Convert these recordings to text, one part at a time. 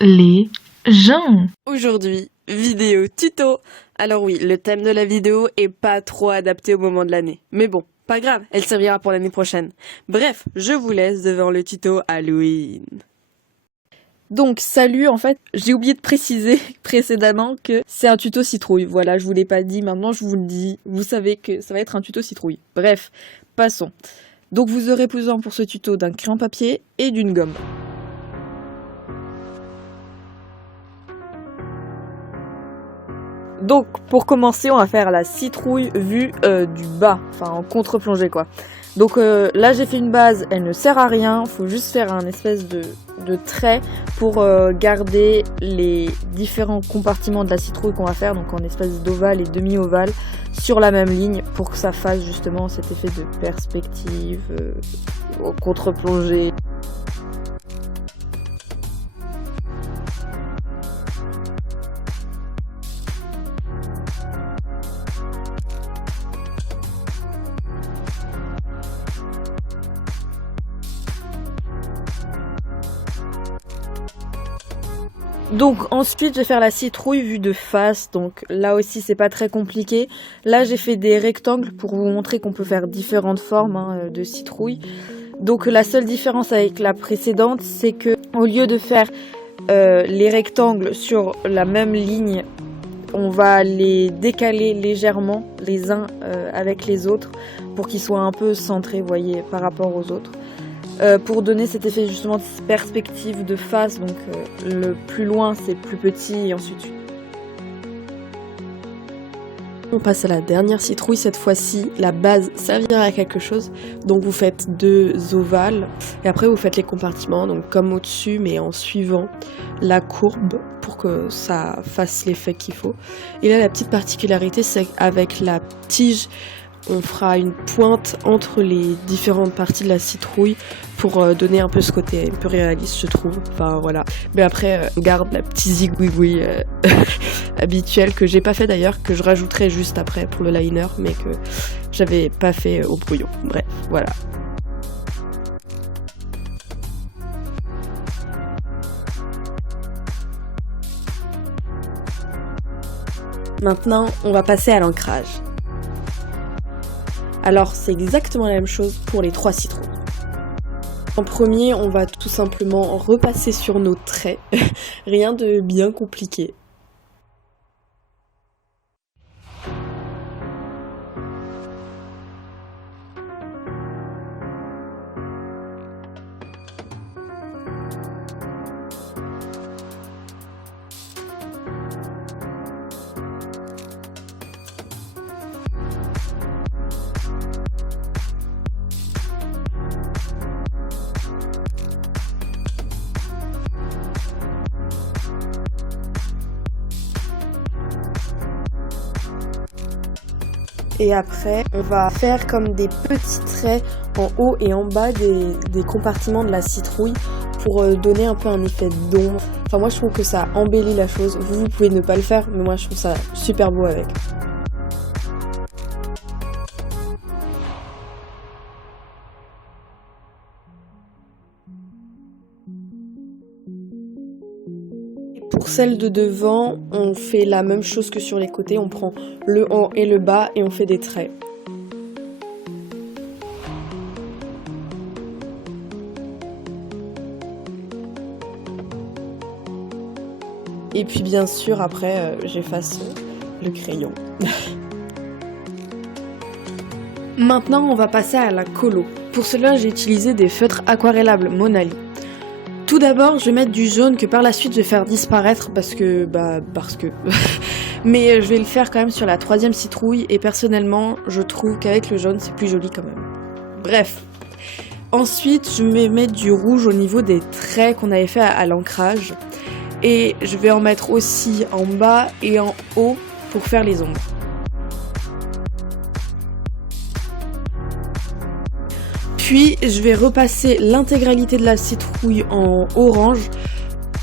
les gens. Aujourd'hui, vidéo tuto. Alors oui, le thème de la vidéo est pas trop adapté au moment de l'année. Mais bon, pas grave, elle servira pour l'année prochaine. Bref, je vous laisse devant le tuto Halloween. Donc salut, en fait, j'ai oublié de préciser précédemment que c'est un tuto citrouille. Voilà, je vous l'ai pas dit, maintenant je vous le dis. Vous savez que ça va être un tuto citrouille. Bref, passons. Donc vous aurez besoin pour ce tuto d'un crayon papier et d'une gomme. Donc pour commencer, on va faire la citrouille vue du bas, enfin en contre-plongée quoi. Donc là j'ai fait une base, elle ne sert à rien, faut juste faire un espèce de trait pour garder les différents compartiments de la citrouille qu'on va faire, donc en espèce d'ovale et demi-ovale sur la même ligne pour que ça fasse justement cet effet de perspective, contre-plongée. Donc ensuite je vais faire la citrouille vue de face, donc là aussi c'est pas très compliqué. Là j'ai fait des rectangles pour vous montrer qu'on peut faire différentes formes de citrouille. Donc la seule différence avec la précédente, c'est que au lieu de faire les rectangles sur la même ligne, on va les décaler légèrement les uns avec les autres pour qu'ils soient un peu centrés, vous voyez, par rapport aux autres. Pour donner cet effet justement de perspective de face, donc le plus loin c'est plus petit et ensuite. On passe à la dernière citrouille, cette fois-ci la base servira à quelque chose, donc vous faites 2 ovales et après vous faites les compartiments, donc comme au-dessus mais en suivant la courbe pour que ça fasse l'effet qu'il faut. Et là la petite particularité c'est qu'avec la tige, on fera une pointe entre les différentes parties de la citrouille pour donner un peu ce côté un peu réaliste, je trouve. Enfin voilà. Mais après, on garde la petite zigouigoui habituelle que j'ai pas fait d'ailleurs, que je rajouterai juste après pour le liner, mais que j'avais pas fait au brouillon. Bref, voilà. Maintenant, on va passer à l'ancrage. Alors c'est exactement la même chose pour les 3 citrouilles. En premier, on va tout simplement repasser sur nos traits, rien de bien compliqué. Et après, on va faire comme des petits traits en haut et en bas des compartiments de la citrouille pour donner un peu un effet d'ombre. Enfin moi je trouve que ça embellit la chose. Vous pouvez ne pas le faire, mais moi je trouve ça super beau avec. Pour celle de devant, on fait la même chose que sur les côtés, on prend le haut et le bas et on fait des traits. Et puis bien sûr après j'efface le crayon. Maintenant on va passer à la colo. Pour cela j'ai utilisé des feutres aquarellables Monali. Tout d'abord, je vais mettre du jaune que par la suite je vais faire disparaître parce que... Mais je vais le faire quand même sur la 3e citrouille et personnellement, je trouve qu'avec le jaune, c'est plus joli quand même. Bref. Ensuite, je vais mettre du rouge au niveau des traits qu'on avait fait à l'ancrage. Et je vais en mettre aussi en bas et en haut pour faire les ombres. Puis je vais repasser l'intégralité de la citrouille en orange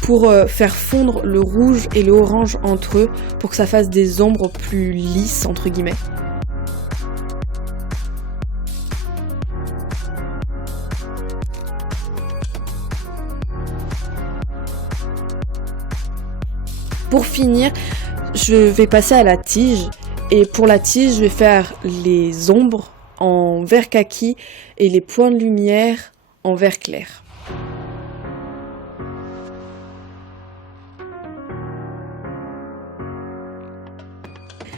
pour faire fondre le rouge et le orange entre eux pour que ça fasse des ombres plus lisses entre guillemets. Pour finir, je vais passer à la tige. Et pour la tige, je vais faire les ombres en vert kaki et les points de lumière en vert clair.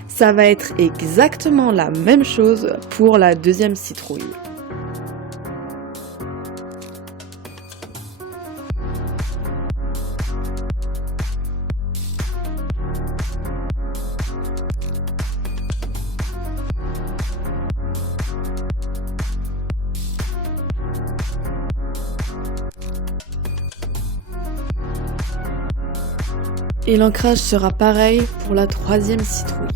Ça va être exactement la même chose pour la deuxième citrouille. Et l'ancrage sera pareil pour la troisième citrouille.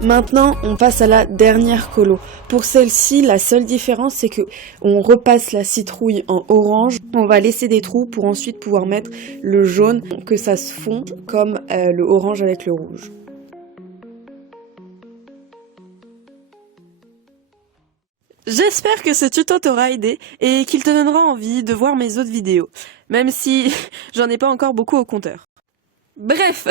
Maintenant, on passe à la dernière colo. Pour celle-ci, la seule différence, c'est que on repasse la citrouille en orange. On va laisser des trous pour ensuite pouvoir mettre le jaune, que ça se fond comme le orange avec le rouge. J'espère que ce tuto t'aura aidé et qu'il te donnera envie de voir mes autres vidéos, même si j'en ai pas encore beaucoup au compteur. Bref,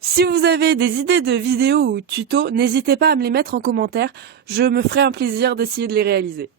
si vous avez des idées de vidéos ou tutos, n'hésitez pas à me les mettre en commentaire, je me ferai un plaisir d'essayer de les réaliser.